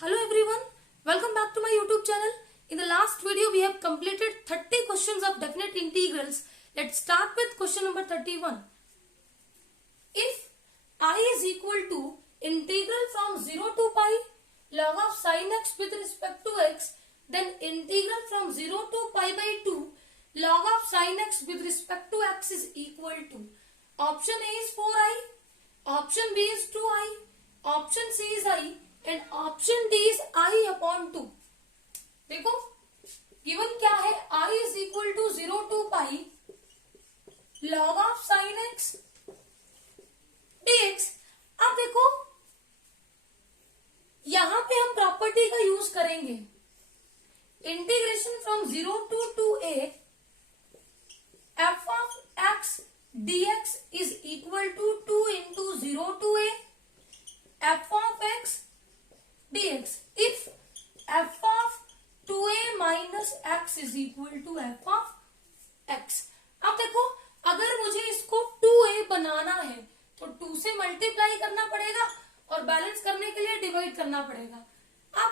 Hello everyone, welcome back to my YouTube channel. In the last video we have completed 30 questions of definite integrals. Let's start with question number 31. If I is equal to integral from 0 to pi log of sin x with respect to x, then integral from 0 to pi by 2 log of sin x with respect to x is equal to. Option A is 4i, option B is 2i, option C is I and option D is I upon 2. देखो given क्या है, I is equal to 0 to pi log of sine x dx. अब देखो यहां पे हम property का use करेंगे. Integration from 0 to 2a F of X dx is equal to 2 into 0 to a F of X dx. If f of 2a minus x is equal to f of x. अब देखो अगर मुझे इसको 2a बनाना है तो 2 से multiply करना पड़ेगा और बैलेंस करने के लिए डिवाइड करना पड़ेगा. अब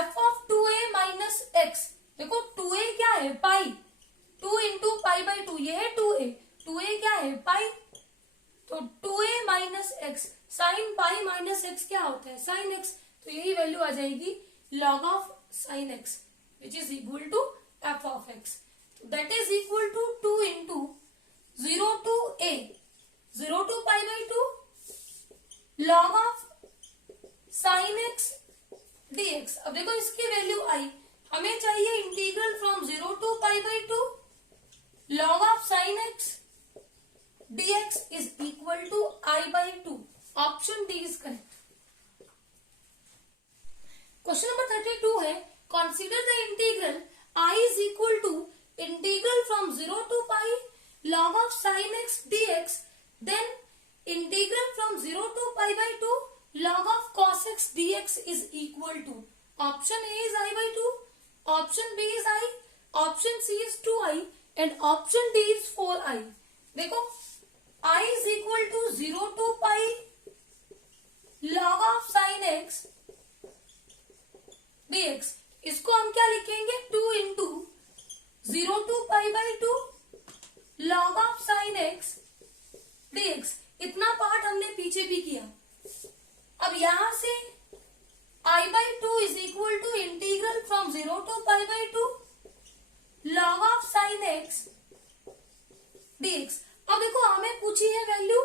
f of 2a minus x, देखो 2a क्या है, पाई. 2 इंटू पाई बाई 2, ये है 2a. 2a क्या है, पाई. तो 2a minus x, sign pi minus x क्या होता है, साइन एक्स. तो यही वैल्यू आ जाएगी log of sine x which is equal to f of x. That is equal to 2 into 0 to a 0 to pi by 2 log of sine x dx. अब देखो इसकी वैल्यू आई, हमें चाहिए integral from 0 to pi by 2 log of sine x dx is equal to I by 2. Option D is correct. Question number 32 है, consider the integral I is equal to integral from 0 to pi log of sin x dx, then integral from 0 to pi by 2 log of cos x dx is equal to. Option A is I by 2, option B is I, option C is 2i and option D is 4i. देखो I is equal to 0 to pi log of sin x dx. इसको हम क्या लिखेंगे, 2 into 0 to pi by 2 log of sin x dx. इतना part हमने पीछे भी किया. अब यहां से I by 2 is equal to integral from 0 to pi by 2 log of sin x dx. अब देखो हमें पूछी है value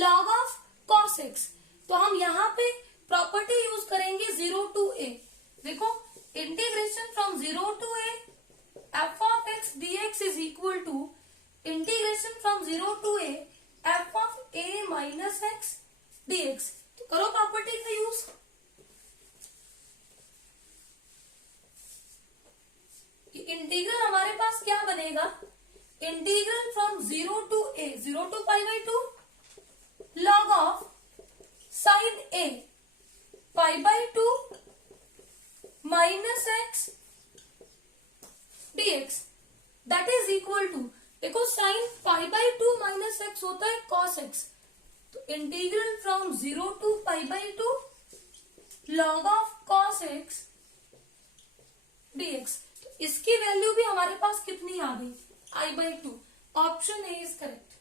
log of cos x, तो हम यहाँ पे प्रॉपर्टी यूज करेंगे 0 टू a. देखो integration from 0 to a f of x dx is equal to integration from 0 to a f of a minus x dx. तो करो प्रॉपर्टी का use. Integral हमारे पास क्या बनेगा, integral from 0 to a 0 to pi by 2 log of sine a pi by 2 minus x dx. That is equal to, देखो sine pi by 2 minus x होता है cos x, तो integral from 0 to pi by 2 log of cos x dx. तो इसकी value भी हमारे पास कितनी आ गई, I by 2. Option A is correct.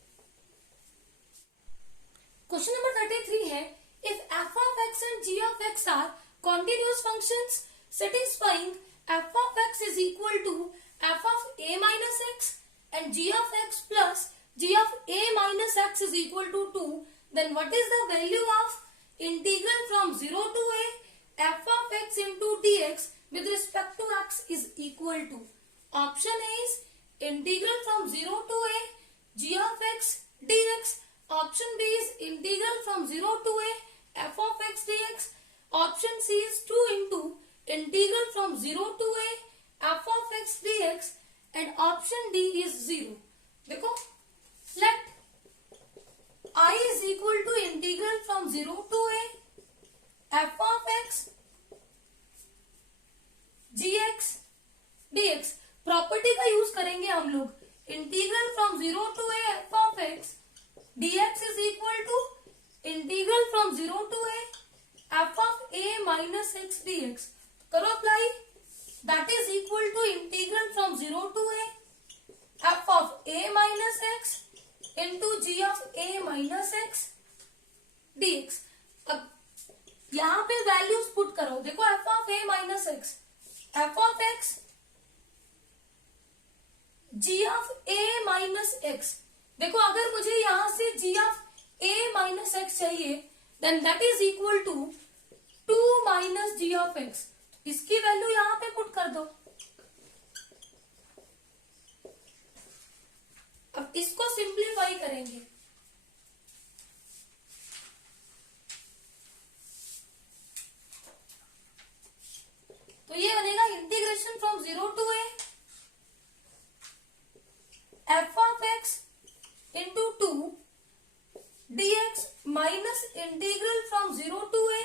Question number 33 है, if f of x and g of x are continuous functions satisfying f of x is equal to f of a minus x and g of x plus g of a minus x is equal to 2, then what is the value of integral from 0 to a f of x into dx with respect to x is equal to. Option A is integral from 0 to a g of x dx. Option B is integral from 0 to a f of x dx. Option C is 2 into integral from 0 to a f of x dx and option D is 0. देखो let I is equal to integral from 0 to a f of x gx dx. Property का use करेंगे हम लोग. Integral from 0 to a f of x dx is equal to integral from 0 to a f of a minus x dx. करो apply. That is equal to integral from 0 to a f of a minus x into g of a minus x dx. अब यहाँ पे values put करो. देखो f of a minus x, f of x, g of a minus x. देखो अगर मुझे यहां से g of a minus x चाहिए, then that is equal to 2 minus g of x. इसकी वैल्यू यहां पे पुट कर दो. अब इसको सिंप्लीफाई करेंगे. तो ये बनेगा integration from 0 to a f of x into 2 dx minus integral from 0 to a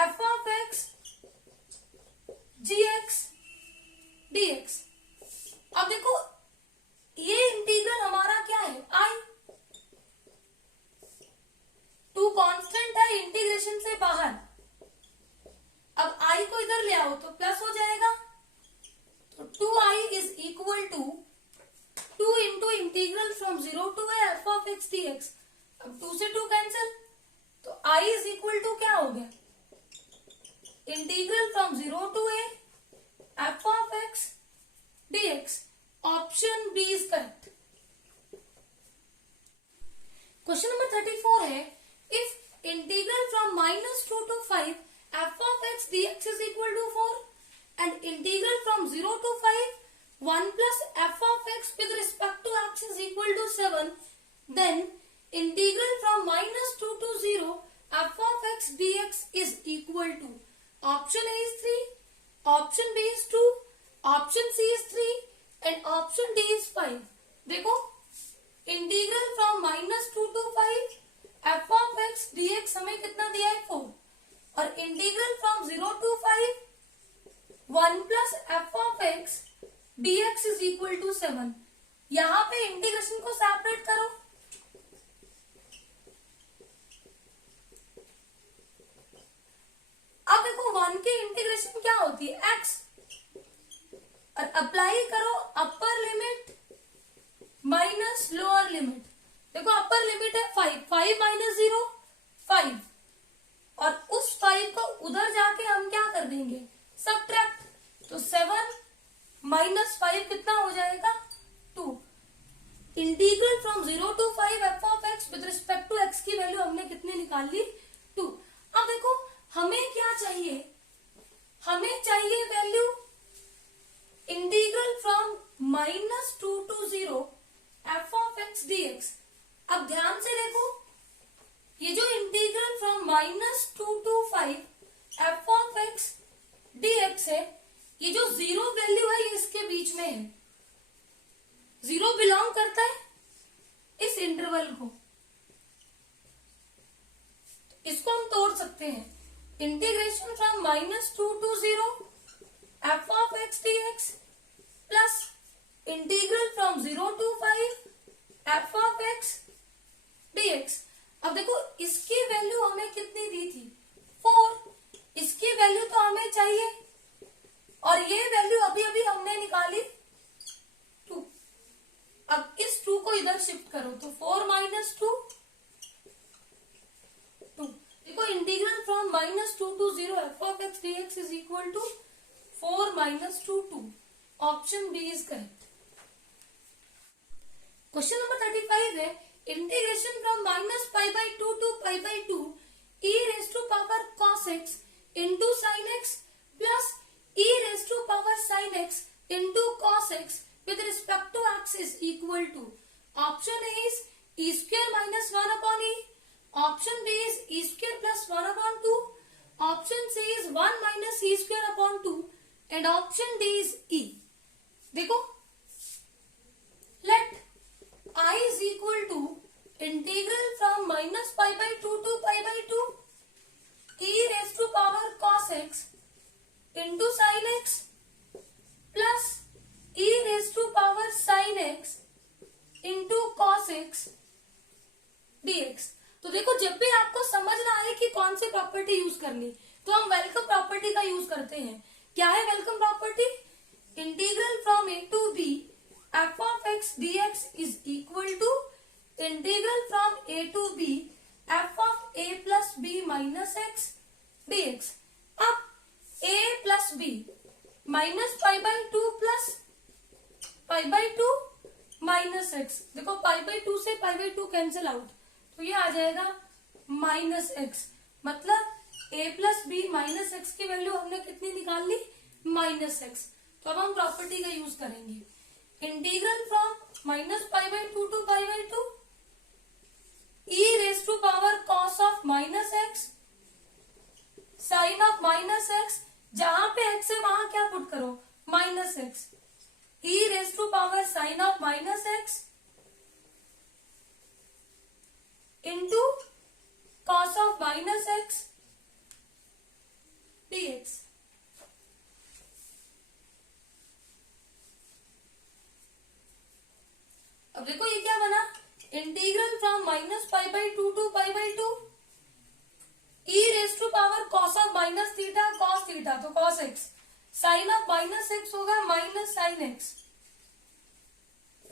f of x gx dx. अब देखो ये इंटीग्रल हमारा क्या है, i. 2 कांस्टेंट है इंटीग्रेशन से बाहर. अब i को इधर ले आओ तो प्लस हो जाएगा. तो 2i is equal to 2 into integral from 0 to a f of x dx. अब 2 से 2 कैंसिल, तो i इज इक्वल टू क्या हो गया, integral from 0 to a f of x dx. Option B is correct. Question number 34 है, if integral from -2 to 5 f of x dx is equal to 4 and integral from 0 to 5 1 plus f of x with respect to x is equal to 7, then integral from -2 to 0 f of x dx is equal to. Option A is 3, option B is 2, option C is 3 and option D is 5. देखो integral from -2 to 5 f of x dx हमें कितना दिया है, 4. और integral from 0 to 5 1 plus f of x dx is equal to 7. यहां पे integration को separate करो. अब देखो 1 की इंटीग्रेशन क्या होती है, x. और अप्लाई करो upper limit minus lower limit. देखो अपर लिमिट है 5, 5 माइनस 0 5. और उस 5 को उधर जाके हम क्या कर देंगे, सबट्रैक्ट. तो 7 माइनस 5 कितना हो जाएगा, 2. Integral from 0 to 5 f of x with respect to x की वैल्यू हमने कितनी निकाल ली, 2. अब देखो हमें क्या चाहिए, हमें चाहिए value integral from -2 to 0 f of x dx. अब ध्यान से देखो ये जो integral from -2 to 5 f of x dx है, ये जो 0 वैल्यू है ये इसके बीच में है. 0 बिलोंग करता है इस इंटरवल को. इसको हम तोड़ सकते हैं. Integration from -2 to 0 f of x dx plus integral from 0 to 5 f of x dx. अब देखो इसकी वैल्यू हमें कितनी दी थी, 4. इसकी वैल्यू तो हमें चाहिए और ये वैल्यू अभी अभी हमने निकाली 2. अब इस 2 को इधर शिफ्ट करो तो 4 माइनस 2 2. देखो integral from -2 to 0 f of x dx is equal to 4 minus 2 2. Option B is correct. Question number 35 है, integration from -π/2 to π/2 e raised to power cos x into sin x plus e raised to power sin x into cos x with respect to x is equal to. Option A is e square minus 1 upon e. Option B is e square plus 1 upon 2. Option C is 1 minus e square upon 2 and option D is E. देखो let I is equal to integral from -π/2 to π/2 e raised to power cos x into sin x plus e raised to power sin x into cos x dx. तो देखो जब भी आपको समझना है कि कौन सी प्रॉपर्टी यूज करनी, तो हम वेलकम प्रॉपर्टी का यूज करते हैं। क्या है welcome property? Integral from A to B F of X D X is equal to integral from A to B F of A plus B minus X D X. अब A plus B minus pi by two plus pi by two minus X. देखो pi by two से pi by two cancel out, तो ये आ जाएगा minus X. मतलब a plus B minus X की value हमने कितनी निकाल ली? Minus x. तो अब हम प्रॉपर्टी का यूज करेंगे। Integral from minus pi by two to pi by two E raise to power cos of minus x sine of minus x. जहां पे एक्स है वहां क्या पुट करो? Minus x. E raise to power sine of minus x into cos of minus x dx। अब देखो ये क्या बना? Integral from minus pi by two to pi by two E raise to power cos of minus theta cos theta, तो cos x. Sine of minus x होगा minus sine x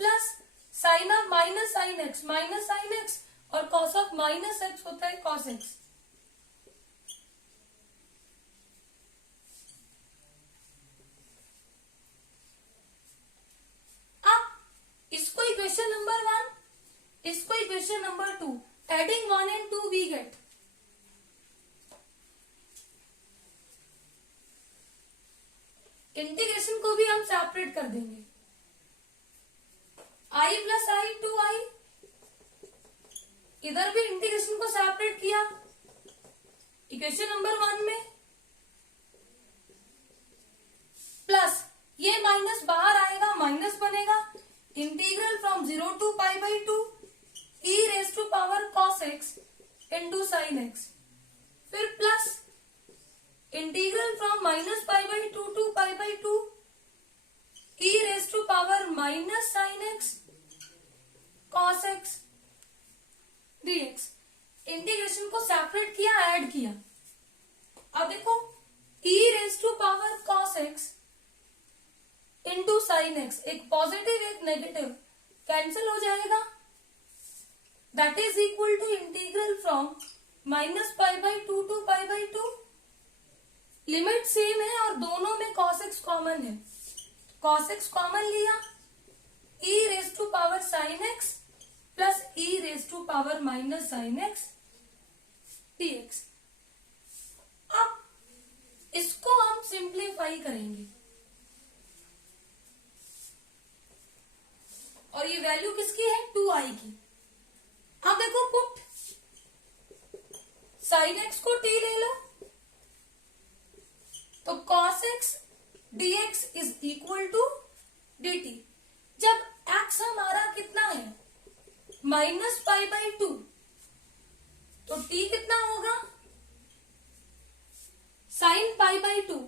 plus sine of minus sine x और cos of minus x होता है cos x. इसको equation number 1, इसको equation number 2, adding 1 and 2 we get integration को भी हम सेपरेट कर देंगे। i plus I two I, इधर भी इंटीग्रेशन को सेपरेट किया इक्वेशन नंबर 1 में, प्लस ये माइनस बाहर आएगा, माइनस बनेगा। Integral from 0 to pi by two E raise to power cos x into sine x, फिर plus integral from minus pi by two to pi by two E raise to power minus sine x cos x dx. Integration को separate किया, add किया। अब देखो E raise to power cos x into sine x, एक positive एक negative cancel हो जाएगा। That is equal to integral from minus pi by two to pi by two. Limit same है और दोनों में कॉस एक्स कॉमन है, cos x common लिया। E raise to power sine x plus E raise to power minus sine x dx. अब इसको हम simplify करेंगे और ये वैल्यू किसकी है? 2i की। अब देखो पुट साइन एक्स को t ले लो, तो cos x dx is equal to dt। जब x हमारा कितना है? माइनस पाई बाई टू, तो t कितना होगा? Sine pi by two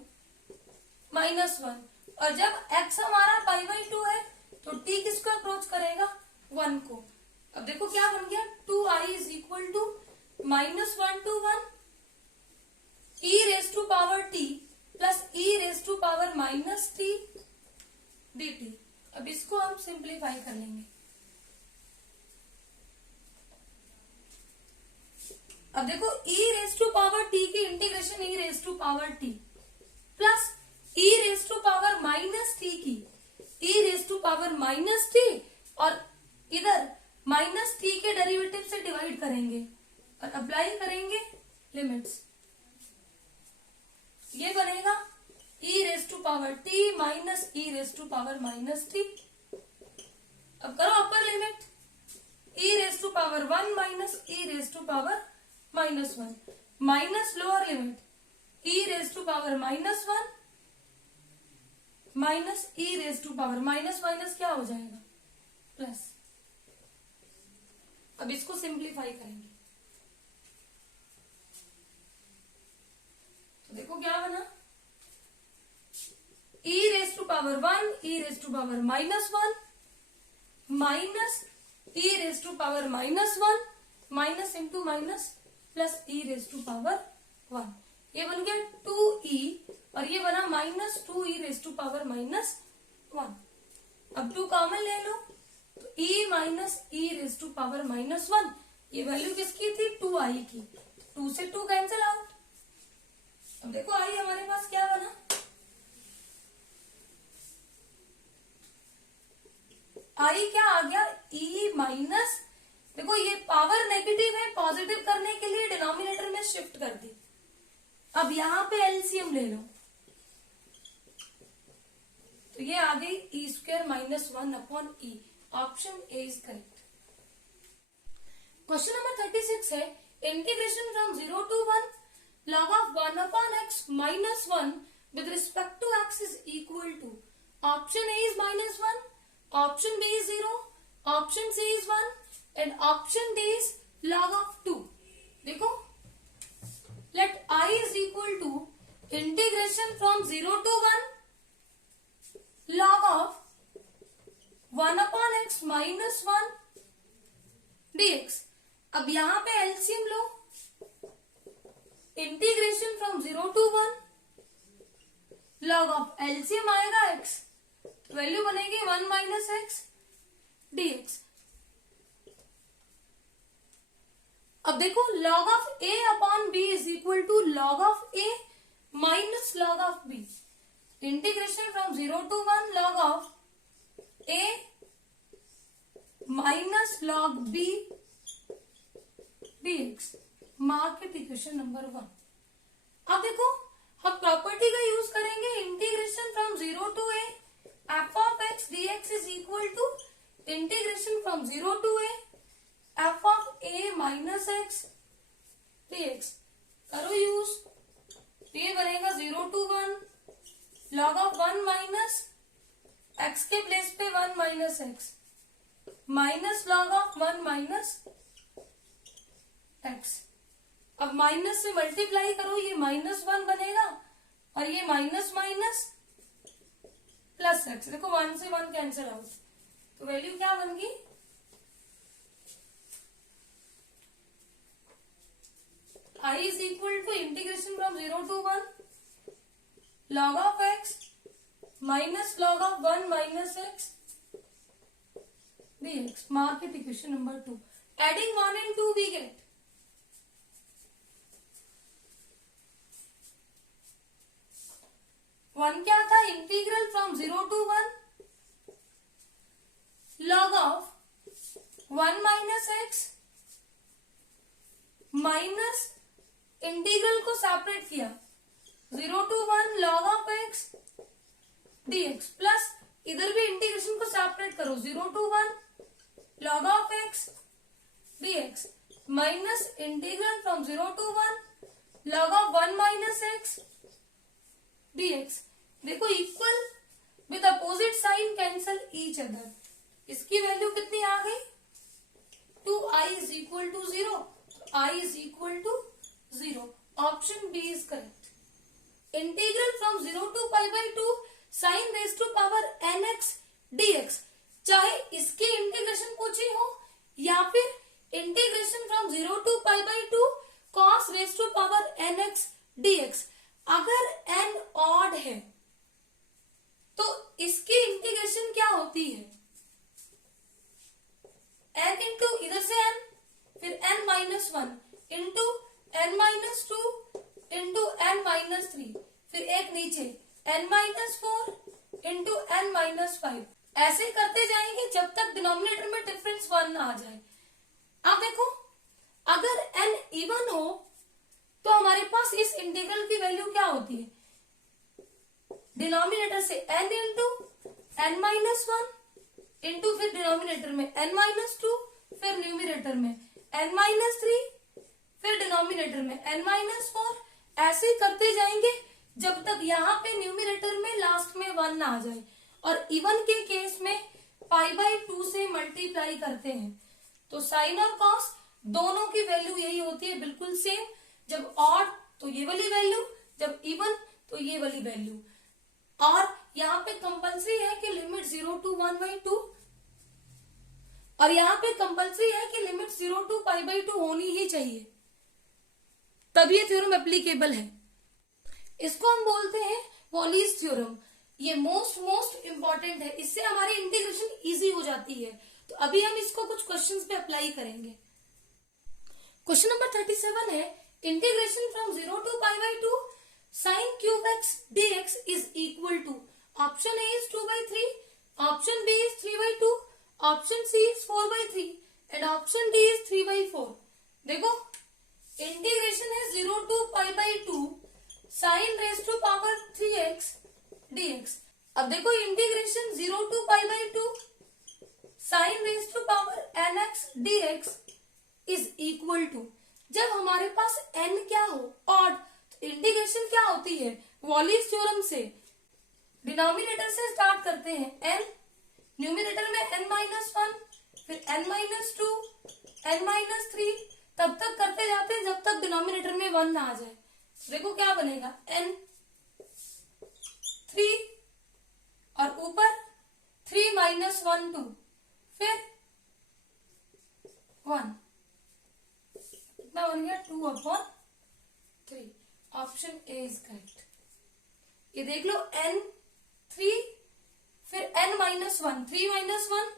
minus 1। और जब x हमारा पाई बाई टू है तो t किसको अप्रोच करेगा? 1 को। अब देखो क्या बन गया? 2i is equal to minus 1 to 1 E raise to power t plus E raise to power minus t dt। अब इसको हम सिंप्लीफाई कर लेंगे। अब देखो E raise to power t की integration E raise to power t plus E raise to power minus t की E raise to power minus T, और इधर माइनस टी के डेरिवेटिव से डिवाइड करेंगे और अप्लाई करेंगे लिमिट्स। ये बनेगा E raise to power T minus E raise to power minus T. अब करो upper limit, E raise to power 1 minus E raise to power minus 1 minus lower limit E raise to power minus 1 minus E raise to power minus minus क्या हो जाएगा? Plus. अब इसको simplify करेंगे तो देखो क्या बना? E raise to power 1 E raise to power minus 1 minus E raise to power minus 1 minus into minus plus E raise to power 1, ये बन गया 2e और ये बना minus 2e raise to power minus 1। अब 2 कॉमन ले लो तो e minus E raise to power minus 1, ये वैल्यू किसकी थी 2i की, 2 से 2 कैंसिल आउट। अब देखो आई हमारे पास क्या बना, आई क्या आ गया e माइनस, देखो ये पावर नेगेटिव है, पॉजिटिव करने के लिए डिनोमिनेटर में शिफ्ट कर दी। अब यहां पे एलसीएम ले लो तो ये आ गई E square minus 1 upon E, option A is correct. Question number 36 है integration from 0 to 1 log of 1 upon x minus 1 with respect to x is equal to, option A is minus 1, option B is 0, option C is 1 and option D is log of 2। देखो let I is equal to integration from 0 to 1 log of 1 upon x minus 1 dx। अब यहां पे LCM लो, integration from 0 to 1 log of LCM आएगा x, value बनेगी 1 minus x dx। अब देखो log of a upon b is equal to log of a minus log of b, integration from 0 to 1 log of a minus log b dx, mark it equation number 1। अब देखो हम property का use करेंगे, integration from 0 to a f of x dx is equal to integration from 0 to a f of a minus x dx, करो use, ये बनेगा 0 to 1 log of 1 minus x के place पे 1 minus x minus log of 1 minus x। अब minus से multiply करो, ये -1 बनेगा और ये माइनस माइनस प्लस एक्स, देखो 1 से 1 कैंसिल आउट, तो वैल्यू क्या बन गई I is equal to integration from 0 to 1 log of x minus log of 1 minus x dx, mark it equation number 2। Adding 1 and 2 we get 1 क्या था, integral from 0 to 1 log of 1 minus x minus integral को separate किया 0 to 1 log of x dx plus इधर भी integration को separate करो 0 to 1 log of x dx minus integral from 0 to 1 log of 1 minus x dx। देखो equal with opposite sign cancel each other, इसकी value कितनी आ गई 2i is equal to 0, i is equal to 0, option B is correct. Integral from 0 to pi by 2 sine raise to power nx dx, चाहे इसकी integration पूछी हो या फिर integration from 0 to pi by 2 cos raise to power nx dx, अगर n odd है तो इसकी इंटीग्रेशन क्या होती है n इंटू इधर से n फिर n minus 1 into n minus 2 into n minus 3 फिर एक नीचे n minus 4 into n minus 5, ऐसे करते जाएंगे जब तक डिनोमिनेटर में डिफरेंस 1 ना आ जाए। अब देखो अगर n इवन हो तो हमारे पास इस इंटीग्रल की वैल्यू क्या होती है, डिनोमिनेटर से n into n minus 1 into फिर डिनोमिनेटर में n माइनस 2 फिर न्यूमिनेटर में n माइनस 3 फिर डिनोमिनेटर में n माइनस 4, ऐसे ही करते जाएंगे जब तक यहाँ पे न्यूमिनेटर में लास्ट में 1 ना आ जाए। और इवन के केस में पाई बाई 2 से मल्टीप्लाई करते हैं तो साइन और कॉस दोनों की वैल्यू यही होती है बिल्कुल सेम, जब ऑड तो ये वाली वैल्यू, जब इवन तो ये वाली वैल्यू। और यहाँ पे कंपल्सरी है कि लिमिट 0 to 1/2 और यहाँ पे कंपल्सरी है कि लिमिट 0 टू π/2 होनी ही चाहिए, तब ये थ्योरम एप्लीकेबल है। इसको हम बोलते हैं वॉलीज थ्योरम। ये मोस्ट इंपॉर्टेंट है, इससे हमारी इंटीग्रेशन इजी हो जाती है। तो अभी हम इसको कुछ क्वेश्चंस पे अप्लाई करेंगे। क्वेश्चन नंबर 37 है integration from 0 to π/2 sin cube x dx is equal to, option A is 2/3, option B is 3/2, option C is 4/3 and option D is 3/4। देखो इंटीग्रेशन है 0 to π/2 sin raise to power 3x dx। अब देखो integration 0 to π/2 sin raise to power nx dx is equal to, जब हमारे पास n क्या हो odd, तो integration क्या होती है वॉलीज थ्योरम से, डिनोमिनेटर से स्टार्ट करते हैं n, न्यूमिनेटर में n-1, फिर n-2, n-3, तब तक करते जाते हैं जब तक डिनोमिनेटर में 1 ना आ जाए। देखो क्या बनेगा n 3 और ऊपर 3 - 1 2, फिर 1, कितना बन गया 2/3। Option A is correct. ये देख लो n 3, फिर n-1, 3 - 1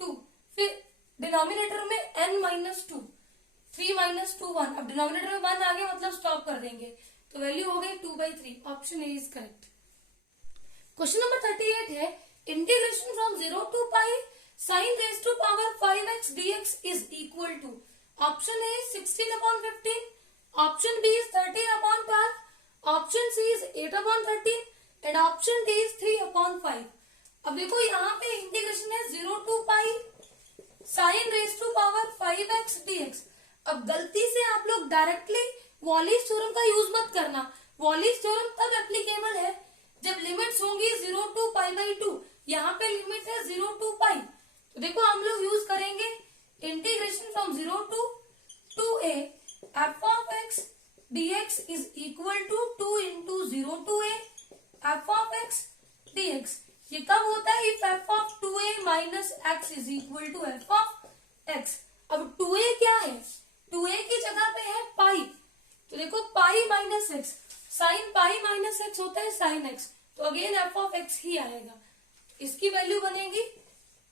2, फिर डिनोमिनेटर में n-2, 3 - 2 1। अब डिनोमिनेटर में 1 आ गया मतलब स्टॉप कर देंगे, तो वैल्यू हो गई 2/3। Option A is correct. Question number 38 है integration from 0 to π sin raise to power 5x dx is equal to, option A 16/15, option B is 13/12, option C is 8/13 and option D is 3/5। अब देखो यहाँ पे integration है 0 to π sin raise to power 5x dx। अब गलती से आप लोग डायरेक्टली वॉलीज थ्योरम का यूज मत करना। वॉलीज थ्योरम तब एप्लीकेबल है जब लिमिट्स होंगी 0 टू π/2, यहाँ पे लिमिट है 0 टू π। तो देखो हम लोग यूज करेंगे integration from 0 to 2a f(x) dx is equal to 2 into 0 to a f(x) dx। ये कब होता है if f(2a minus x is equal to f(x)। अब 2a क्या है, 2a की जगह पे है पाई, तो देखो पाई minus x, sign pi minus x होता है साइन एक्स, तो अगेन f(x) ही आएगा। इसकी वैल्यू बनेगी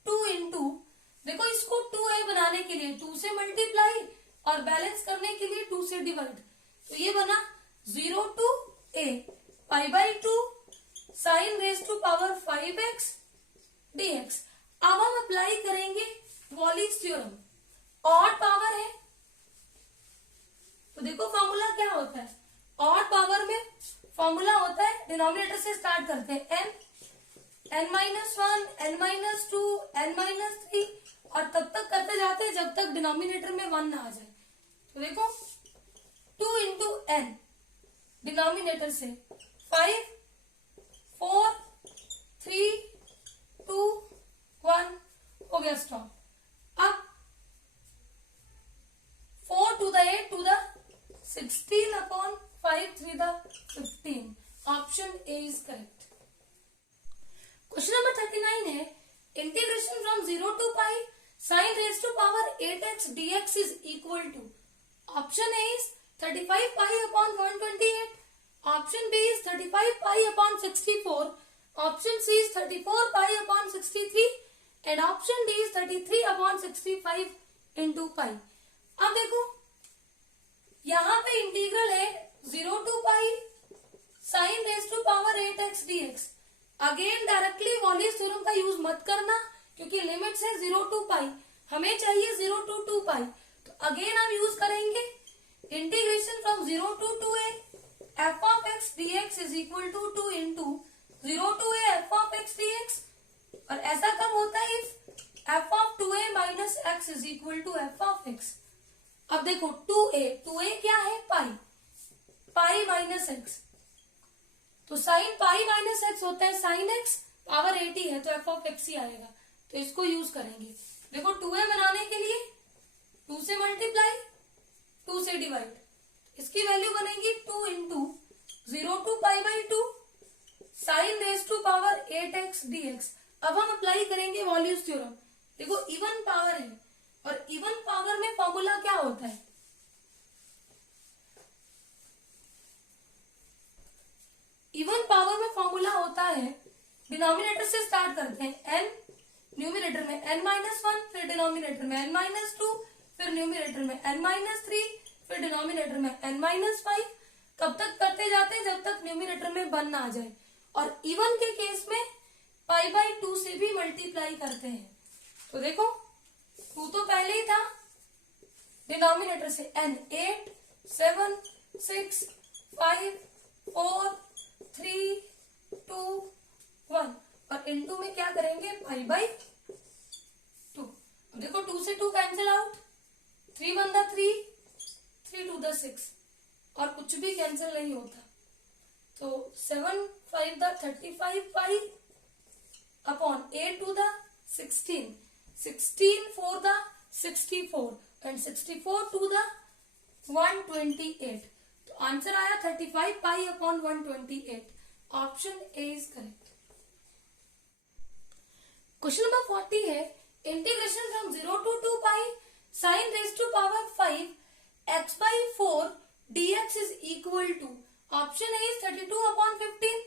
2 इंटू, देखो इसको 2a बनाने के लिए 2 से मल्टीप्लाई और बैलेंस करने के लिए 2 से डिवाइड, तो ये बना 0 to a π/2 sine raise to power 5x dx। अब हम अप्लाई करेंगे वॉलीज थ्योरम। ऑड पावर है तो देखो फॉर्मूला क्या होता है, ऑड पावर में फॉर्मूला होता है डिनोमिनेटर से स्टार्ट करते हैं n-1, n-2, n-3 और तब तक करते जाते हैं जब तक डिनोमिनेटर में 1 ना आ जाए। तो देखो 2 इंटू n डिनोमिनेटर से 5 4 3 2 1 हो गया स्टॉप। अब 4 to the 8 to the 16/5 3 the 15। Option A is correct. Question number 39 है integration from 0 to π sin raise to power 8x dx is equal to, option A is 35π/128, option B is 35π/64, option C is 34π/63 and option D is 33/65 into π। अब देखो यहाँ पे integral है 0 to π sin raise to power 8x dx। Again directly Wallis theorem का use मत करना क्योंकि limits है 0 टू π, हमें चाहिए 0 टू 2π। तो अगेन हम यूज करेंगे integration from 0 to 2a f(x) dx is equal to 2 into 0 to a f(x) dx। और ऐसा कब होता है if f(2a minus x is equal to f(x)। अब देखो 2a क्या है पाई माइनस एक्स, तो साइन पाई माइनस एक्स होता है साइन एक्स, पावर 80 है तो f(x) ही आएगा, तो इसको यूज करेंगे। देखो 2a बनाने के लिए 2 से मल्टीप्लाई 2 से डिवाइड, इसकी वैल्यू बनेगी 2 into 0 to π/2 sine raise to power 8x dx। अब हम अप्लाई करेंगे वॉल्यूज थ्योरम। देखो इवन पावर है, और इवन पावर में फॉर्मूला क्या होता है? इवन पावर में फॉर्मूला होता है, डिनोमिनेटर से स्टार्ट करते हैं n, न्यूमिनेटर में n-1, फिर डिनोमिनेटर में n-2, फिर न्यूमिनेटर में n-3, फिर डिनोमिनेटर में n-5, कब तक करते जाते हैं? जब तक न्यूमिनेटर में 1 ना आ जाए। और इवन के केस में π/2 से भी मल्टीप्लाई करते हैं। तो देखो 2 तो पहले ही था, डिनोमिनेटर से n 8, 7, 6, 5, 4, 3, 2, 1, और इनटू में क्या करेंगे? π/2। देखो 2 से 2 कैंसिल आउट, 3 1 दा 3, 3 2 दा 6, और कुछ भी कैंसिल नहीं होता। तो 7 5 दा 35 पाई अपॉन 8 2 दा 16, 16 4 दा 64, एंड 64 2 दा 128। तो आंसर आया 35 pi upon 128। Option A is correct. Question number 40 है, integration from 0 to 2 pi sin raised to power 5 x/4 dx is equal to, option A is 32 upon 15,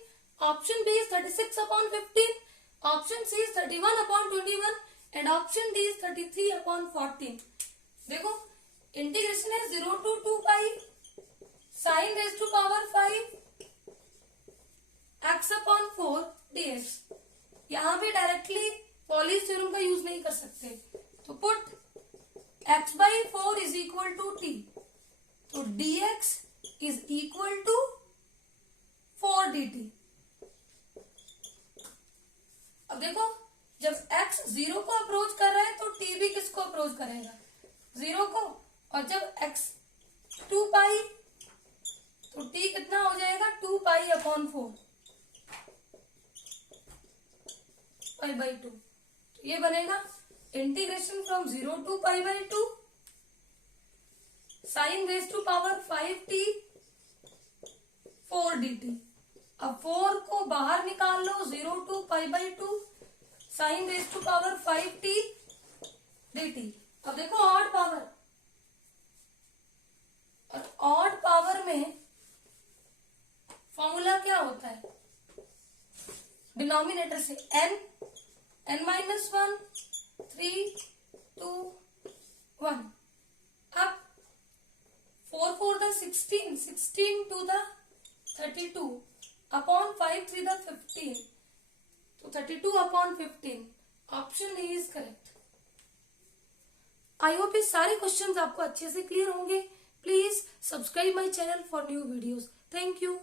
option B is 36 upon 15, option C is 31 upon 21, and option D is 33 upon 14। देखो integration है 0 to 2 pi sin raised to power 5 x upon 4 dx। यहाँ पे directly पॉलीज theorem का use नहीं कर सकते, तो put x/4 is equal to t, तो dx is equal to 4 dt। अब देखो जब x 0 को अप्रोच कर रहा है तो t भी किसको अप्रोच करेगा? 0 को। और जब x 2 पाई तो t कितना हो जाएगा? 2 पाई अपॉन 4 π/2। तो ये बनेगा integration from 0 to π/2 sin raised to power 5t 4 dt। अब 4 को बाहर निकाल लो, 0 to π/2 sin raised to power 5t dt। अब देखो ऑड पावर, और ऑड पावर में फॉर्मूला क्या होता है? डिनोमिनेटर से n, n-1, 3, 2, 1। अब 4 4 दा 16, 16 2 दा 32 अपॉन 5 3 दा 15, तो 32 upon 15। Option A is correct. I hope ये सारे क्वेश्चंस आपको अच्छे से क्लियर होंगे। Please subscribe my channel for new videos. Thank you.